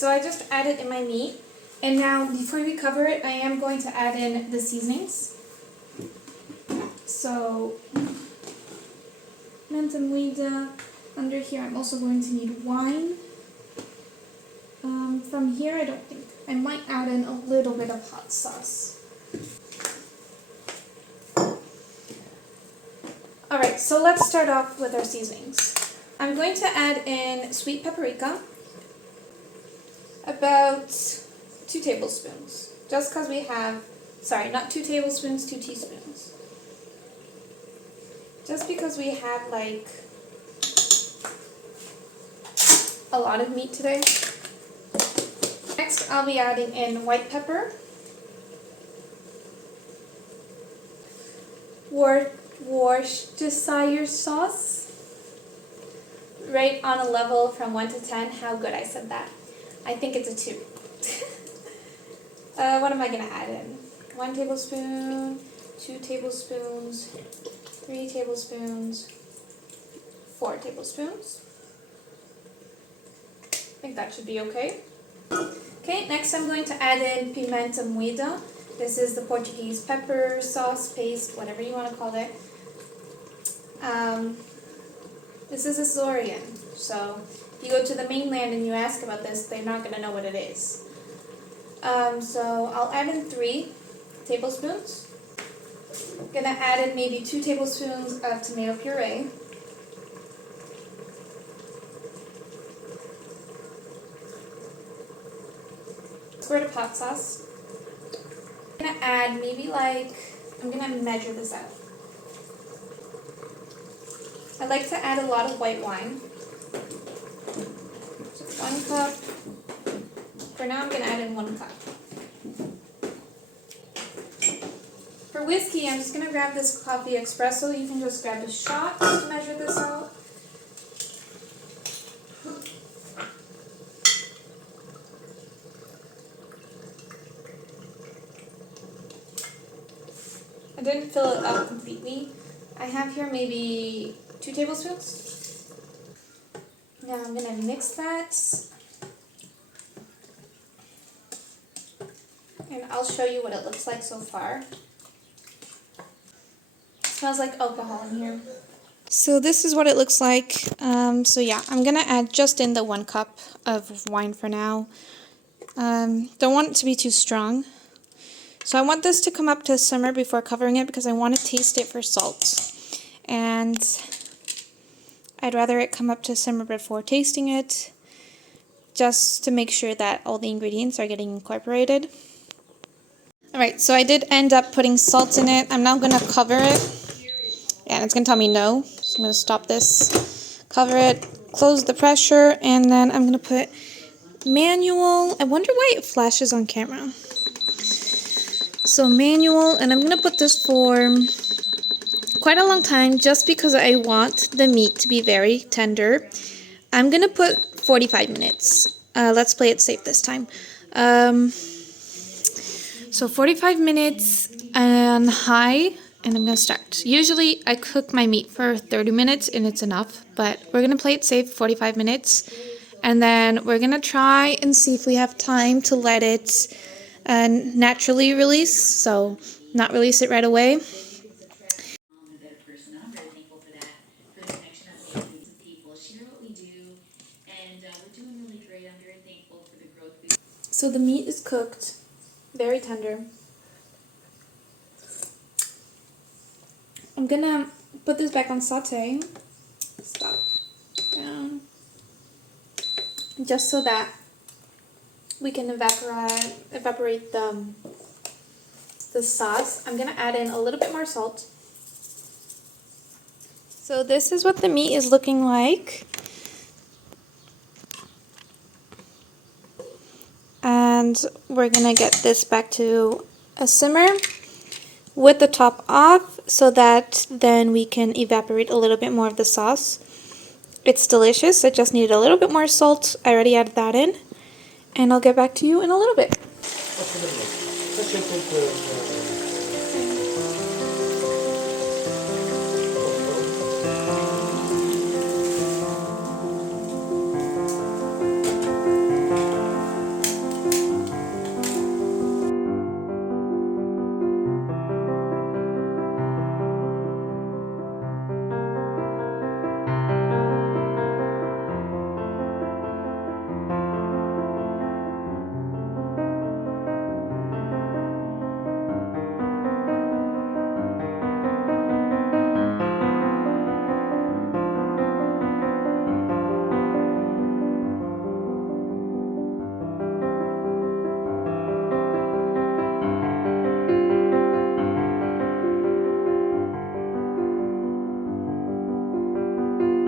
so I just added in my meat. And now, before we cover it, I am going to add in the seasonings. So, pimenta, moída. Under here, I'm also going to need wine. From here, I don't think. I might add in a little bit of hot sauce. Alright, so let's start off with our seasonings. I'm going to add in sweet paprika, about 2 tablespoons. Just because we have, sorry, not 2 tablespoons, 2 teaspoons. Just because we have like a lot of meat today. Next, I'll be adding in white pepper, Worcestershire sauce, rate on a level from 1 to 10 how good I said that. I think it's a 2. What am I going to add in? 1 tablespoon, 2 tablespoons, 3 tablespoons, 4 tablespoons. I think that should be okay. Okay, next I'm going to add in pimenta moída. This is the Portuguese pepper sauce paste, whatever you want to call it. This is Azorian, so if you go to the mainland and you ask about this, they're not going to know what it is. So I'll add in 3 tablespoons. I'm going to add in maybe 2 tablespoons of tomato puree. Squirt of hot sauce. I'm going to add maybe like, I'm going to measure this out. I like to add a lot of white wine. Just 1 cup. For now, I'm going to add in 1 cup. For whiskey, I'm just going to grab this coffee espresso. You can just grab a shot to measure this out. I didn't fill it up completely. I have here maybe 2 tablespoons. Now I'm going to mix that. And I'll show you what it looks like so far. It smells like alcohol in here. So this is what it looks like. So yeah, I'm going to add just in the 1 cup of wine for now. Don't want it to be too strong. So I want this to come up to simmer before covering it because I want to taste it for salt. And I'd rather it come up to simmer before tasting it, just to make sure that all the ingredients are getting incorporated. Alright, so I did end up putting salt in it. I'm now going to cover it, and it's going to tell me no. So I'm going to stop this, cover it, close the pressure, and then I'm going to put manual. I wonder why it flashes on camera. So manual, and I'm going to put this for quite a long time just because I want the meat to be very tender. I'm going to put 45 minutes. Let's play it safe this time. So 45 minutes on high, and I'm going to start. Usually I cook my meat for 30 minutes and it's enough, but we're going to play it safe 45 minutes. And then we're going to try and see if we have time to let it naturally release, so not release it right away. So the meat is cooked, very tender. I'm gonna put this back on saute. Stop. Down. Just so that we can evaporate the sauce. I'm gonna add in a little bit more salt. So this is what the meat is looking like. And we're gonna get this back to a simmer with the top off so that then we can evaporate a little bit more of the sauce. It's delicious. It just needed a little bit more salt. I already added that in. And I'll get back to you in a little bit.